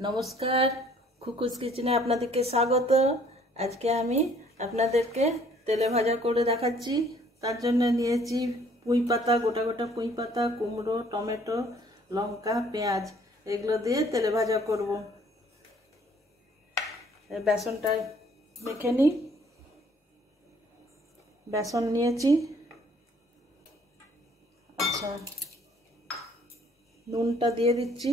নমস্কার, খুকুস কিচেনে আপনাদেরকে স্বাগত। আজকে আমি আপনাদেরকে তেলে ভাজা করে দেখাচ্ছি। তার জন্য নিয়েছি পুঁই পাতা, গোটা গোটা পুঁই পাতা, কুমড়ো, টমেটো, লঙ্কা, পেঁয়াজ, এগুলো দিয়ে তেলে ভাজা করব। বেসনটা মেখে নিই। বেসন নিয়েছি। আচ্ছা, নুনটা দিয়ে দিচ্ছি,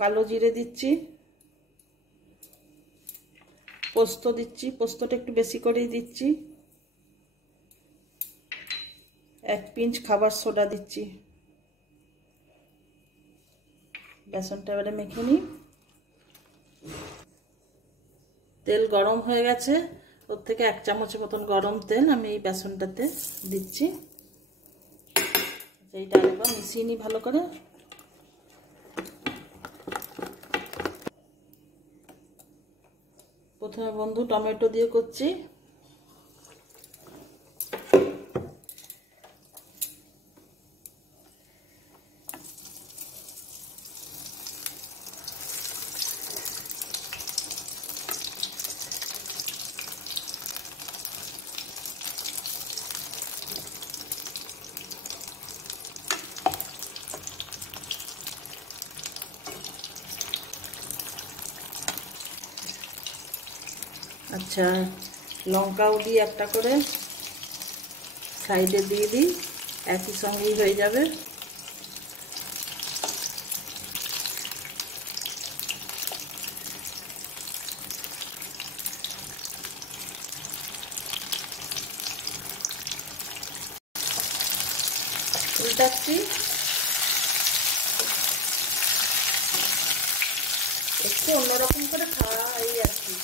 কালো জিরে দিচ্ছি, পোস্ত দিচ্ছি, পোস্তটা একটু বেশি করেই দিচ্ছি, 1 পিঞ্চ খাবার সোডা দিচ্ছি। বেসনটা এবারে মেখে নিই। তেল গরম হয়ে গেছে, ওর থেকে 1 চামচ মতন গরম তেল আমি এই বেসনটাতে দিচ্ছি। এইটা আরেকবার মিশিয়ে নিই ভালো করে। প্রথমে বন্ধু টমেটো দিয়ে করছি। আচ্ছা, লঙ্কাও দিই একটা করে, সাইডে দিয়ে দিই, একই সঙ্গেই হয়ে যাবে। উল্টাচ্ছি, একটু অন্যরকম করে খাওয়া এই আর কি।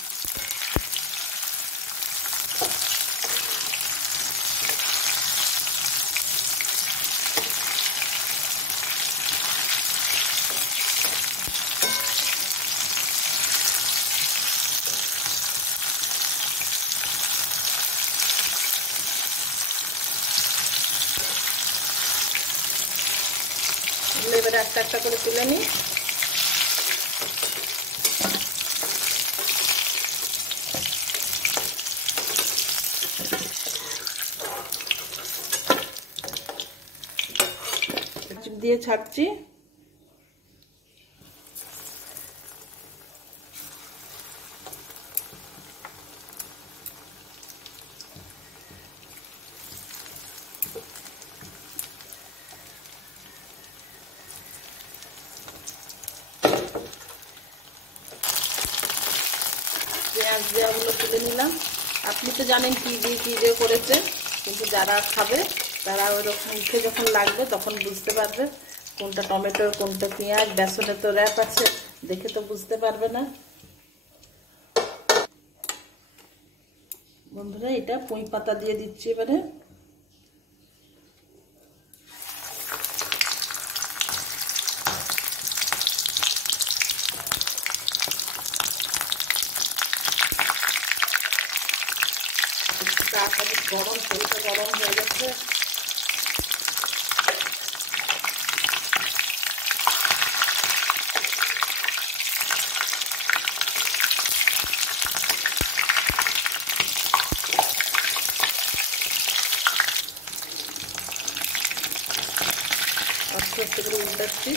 এবারে একটা একটা করে তুলে নিই। দিয়ে ছাড়ছি। পেঁয়াজ দেওয়াগুলো তুলে নিলাম। আপনি তো জানেন কি দিয়ে করেছে, কিন্তু যারা খাবে তারা ওরকম মুখে যখন লাগবে তখন বুঝতে পারবে কোনটা টমেটো কোনটা পেঁয়াজ। বেসনে তো র্যাপ আছে, দেখে তো বুঝতে পারবে না। বন্ধুরা, এটা পুঁই পাতা দিয়ে দিচ্ছি এবারে। তাড়াতাড়ি গরম, তেলটা গরম হয়ে গেছে। আস্তে আস্তে করে উল্টাচ্ছি।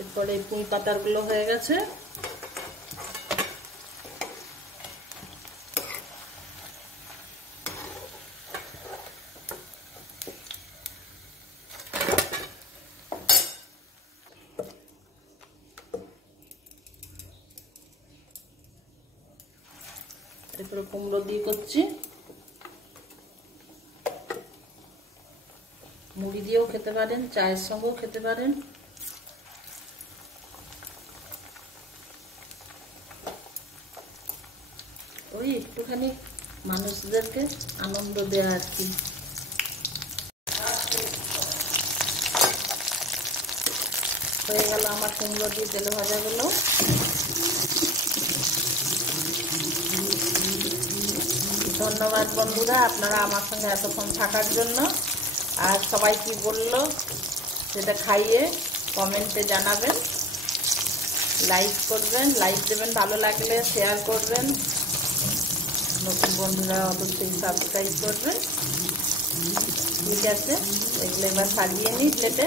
এরপরে পুঁই পাতাগুলো হয়ে গেছে। এরপরে কুমড়ো দিয়ে করছি। মুড়ি দিয়েও খেতে পারেন, চায়ের সঙ্গেও খেতে পারেন। ওই একটুখানি মানুষদেরকে আনন্দ দেয়া আর কি। হয়ে গেল আমার কুমড়ো দিয়ে তেলে ভাজাগুলো। ধন্যবাদ বন্ধুরা, আপনারা আমার সঙ্গে এতক্ষণ থাকার জন্য। আর সবাই কি বললো সেটা খাইয়ে কমেন্টে জানাবেন, লাইক করবেন, লাইক দেবেন, ভালো লাগলে শেয়ার করবেন, নতুন বন্ধুরা অবশ্যই সাবস্ক্রাইব করবেন। ঠিক আছে, এগুলো এবার সাজিয়ে নিই প্লেটে।